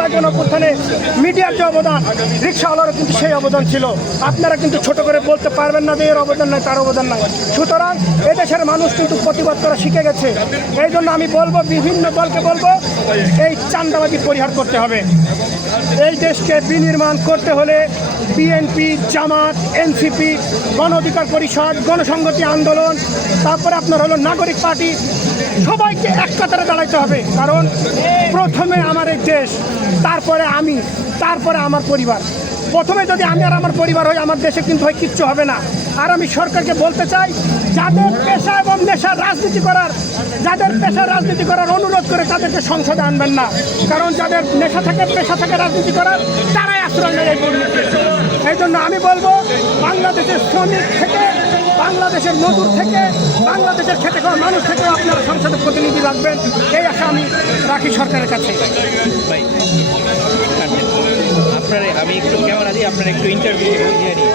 জুলাই গণঅভ্যুত্থানে মিডিয়ার যে অবদান, রিক্সাওয়ালারও কিন্তু সেই অবদান ছিল। আপনারা কিন্তু ছোট করে বলতে পারবেন না যে এর অবদান নাই, তার অবদান নাই। সুতরাং এদেশের মানুষ কিন্তু প্রতিবাদ করা শিখে গেছে। এই জন্য আমি বলবো, বিভিন্ন দলকে বলবো, এই চাঁদাবাজি পরিহার করতে হবে। এই দেশকে বিনির্মাণ করতে হলে বিএনপি, জামাত, এনসিপি, গণ অধিকার পরিষদ, গণসংহতি আন্দোলন, তারপরে আপনার হলো নাগরিক পার্টি, সবাইকে এক কাতারে দাঁড়াইতে হবে। কারণ প্রথমে আমার এই দেশ, তারপরে আমি, তারপরে আমার পরিবার। প্রথমে যদি আমি আর আমার পরিবার হই, আমার দেশে কিন্তু হয় কিচ্ছু হবে না। আর আমি সরকারকে বলতে চাই, যাদের পেশা এবং নেশার রাজনীতি করার, যাদের পেশা রাজনীতি করার অনুরোধ করে তাদেরকে সংসদে আনবেন না। কারণ যাদের নেশা থেকে, পেশা থেকে রাজনীতি করার, তারাই আশ্রয় নেয় এই দুর্নীতি। এই জন্য আমি বলবো, বাংলাদেশের শ্রমিক থেকে, বাংলাদেশের মজুর থেকে, বাংলাদেশের খেটে খাওয়া মানুষ থেকে আপনারা সংসদে প্রতিনিধি রাখবেন, এই আশা আমি রাখি সরকারের কাছে। ভাই আপনার, আমি একটু ক্যামেরা দিয়ে আপনার একটু ইন্টারভিউ দিয়ে নিই।